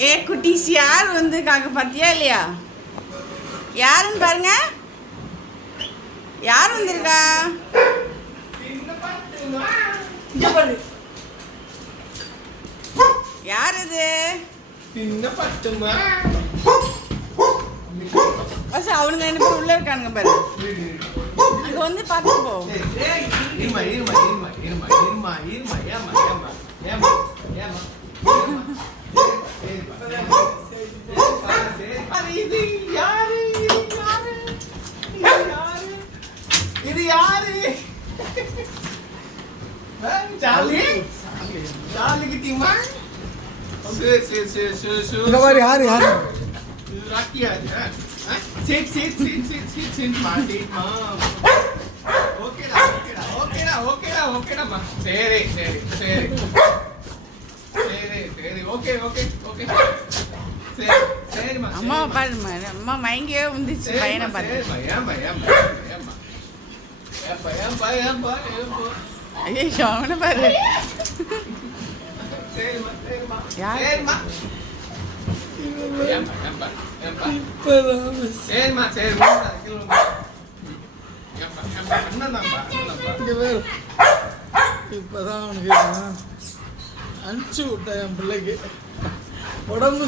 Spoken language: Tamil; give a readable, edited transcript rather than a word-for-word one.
ஏ குட்டீஸ் யார் வந்திருக்காங்க பார்த்தியா இல்லையா? யாருன்னு பாருங்க. யார் வந்திருக்கா? யார் இது? அவனுங்க என்ன பேர் உள்ள இருக்கானுங்க பாரு. அங்க வந்து பார்த்து போ. இது யாரு? சார்லி கிட்டிமா. இந்த மாதிரி யாரு ராக்கியா? sit மா. ஓகேடா மா. சரி ஓகே சரிம்மா. அம்மா பாருமா, அம்மா மயங்கியே வந்துச்சு பையனை பார்த்து. ஐயோ அவனை பாரு. சரிம்மா. இப்பதான் அவனுக்கு அனுப்பிச்சு விட்டேன் என் பிள்ளைக்கு உடம்பு